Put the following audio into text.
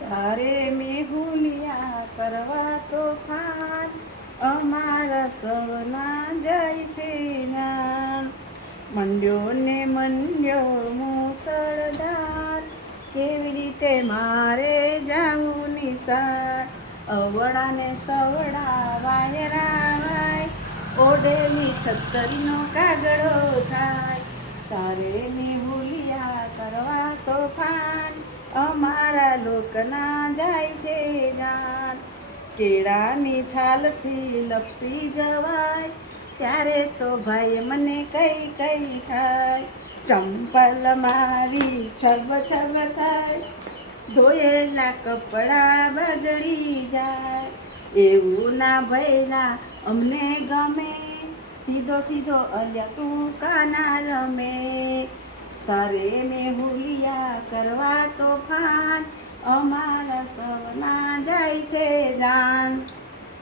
તારે મેહુલિયા કરવા તોફાન, અમારા સૌના જાય છે જ્ઞાન. મંડ્યો મુસળધાર, કેવી રીતે મારે જાવું નિસાર. અવળા ને સવડા વાયરા વાય, ઓઢેલી છત્રીનો કાગળો થાય. તારે મેહુલિયા કરવા તોફાન, અમારા લોકના જાય છે જાન. કેળાની છાલથી લપસી જવાય, ત્યારે તો ભાઈ મને કઈ કઈ થાય. ચંપલ મારી છબ છબ થાય, ધોયેલા કપડાં બગડી જાય. એવું ના ભૈલા અમને ગમે, સીધો સીધો અલ્યા તું કાના રમે. તારે મેહુલિયા કરવા તોફાન, અમારા સૌના જાય છે જાન.